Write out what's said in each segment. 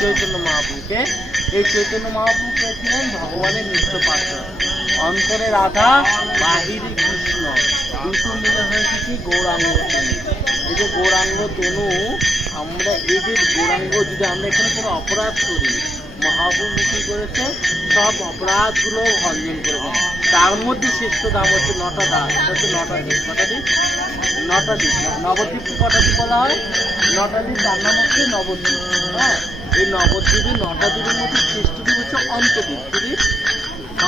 চৈতন্য মহাপ্রভুকে। এই চৈতন্য মহাপ্রভু কে ছিলেন? ভগবানের নিত্য পাত্র। অন্তরে রাধা, বাহিরে কৃষ্ণ, দুটো মিলে হয়েছে কি? গৌরাঙ্গ তনু। এই যে গৌরাঙ্গ তনু, আমরা এই যে গৌরাঙ্গ, যদি আমরা এখানে কোনো অপরাধ করি, মহাপ্রভু কি করেছে? সব অপরাধগুলো ভঞ্জন করবেন। তার মধ্যে শ্রেষ্ঠ দাম হচ্ছে 9টা দাম। এটা হচ্ছে 9টা দ্বীপ। কটা দ্বীপ? 9টা দ্বীপ। নবদ্বীপকে কটা দ্বীপ বলা হয়? 9টা দ্বীপ। তার নাম হচ্ছে নবদ্বীপ। হ্যাঁ, এই নবদ্বীপে 9টা দ্বীপের মধ্যে শ্রেষ্ঠ দ্বীপ হচ্ছে অন্তদ্বীপ। কি দ্বীপ?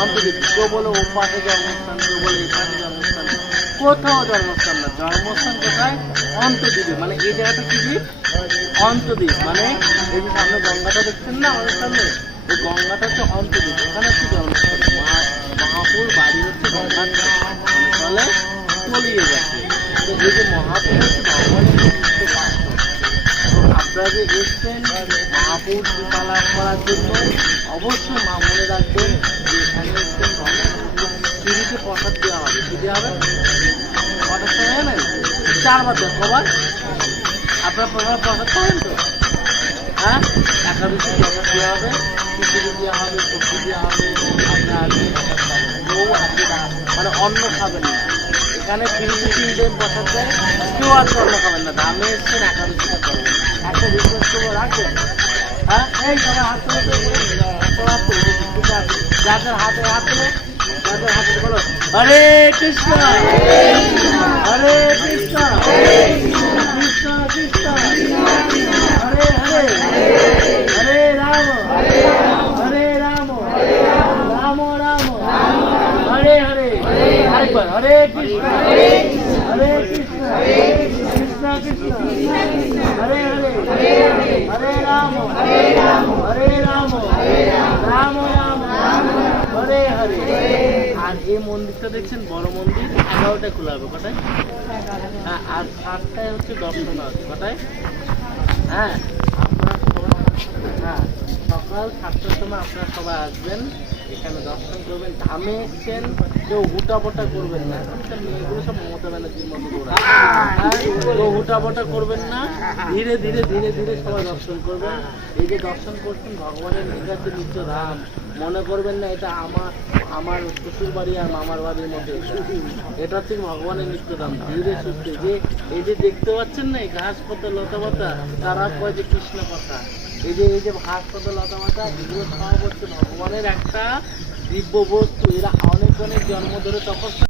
অন্তদ্বীপ। কেউ বলে ও পাশে জন্মস্থান, কেউ বলে এই পাশে জন্মস্থান। কোথাও জন্মস্থান না, জন্মস্থান কোথায়? অন্তদ্বীপে। মানে এই জায়গাটা কি দ্বীপ? অন্তদ্বীপ। মানে এই যে সামনে গঙ্গাটা দেখছেন না আমাদের সামনে, এই গঙ্গাটা হচ্ছে অন্তদ্বীপ। এখানে হচ্ছে জন্মস্থান। মহাপুর বাড়ি হচ্ছে গঙ্গার ফলে তলিয়ে গেছে। তো এই যে মহাপুর হচ্ছে ভগবানের নিত্য পাত্র। আপনারা যে এসছেন মহাপুর কৃপা লাভ করার জন্য, অবশ্যই মা মনে রাখবেন যে এখানে এসছেন সিঁড়িতে প্রসাদ দেওয়া হবে। কি দেওয়া হবে? প্রসাদটা জানেন? 4বার দেন। কবার? আপনার প্রসাদ পাবেন তো? হ্যাঁ, একাদশী প্রসাদ দেওয়া হবে, খিচুড়ি দেওয়া হবে, সবজি দেওয়া হবে। আপনার কেউ আজকে মানে অন্ন খাবেন না। এখানে ফ্রিতে 3 টাইম প্রসাদ দেয়, কেউ আজকে অন্ন খাবেন না। দামে এসছেন, একাদশীটা করবেন। একটা রিকোয়েস্ট করবো, রাখবেন? হ্যাঁ, এই সবাই হাত তুলে ঠিক আছে। যাদের হাতে হাত তুলে, যাদের হাতে বলো হরে কৃষ্ণ হরে কৃষ্ণ কৃষ্ণ কৃষ্ণ হরে হরে হরে রাম হরে রাম রাম রাম হরে হরে। আরেকবার হরে কৃষ্ণ হরে কৃষ্ণ কৃষ্ণ কৃষ্ণ হরে হরে হরে রাম হরে রাম রাম রাম হরে হরে। আর এই মন্দিরটা দেখছেন বড় মন্দির, 11টায় খোলা হবে। কটায়? হ্যাঁ, আর 7টায় হচ্ছে দর্শন আছে। কটায়? হ্যাঁ, আপনারা হ্যাঁ সকাল 7টার সময় আপনারা সবাই আসবেন, এখানে দর্শন করবেন। ধামে এসছেন, কেউ হুটাপটা করবেন না। মেয়েগুলো সব মমতা ব্যানার্জির মতো দৌড়া, কেউ হুটাপটা করবেন না। ধীরে ধীরে ধীরে ধীরে সবাই দর্শন করবেন। এই যে দর্শন করছেন ভগবানের নিকটে নিত্য ধাম, মনে করবেন না এটা আমার শ্বশুর বাড়ি আর মামার বাড়ির মধ্যে। এটা হচ্ছে ভগবানের নিত্যধাম। ধীরে সুস্থে যে এই যে দেখতে পাচ্ছেন না, এই ঘাস পাতা লতা পাতা, তারা কয় যে কৃষ্ণ পাতা। এই যে ঘাস পাতা লতা পাতা, এগুলো সব হচ্ছে ভগবানের একটা দিব্য বস্তু। এরা অনেক অনেক জন্ম ধরে তপস্যা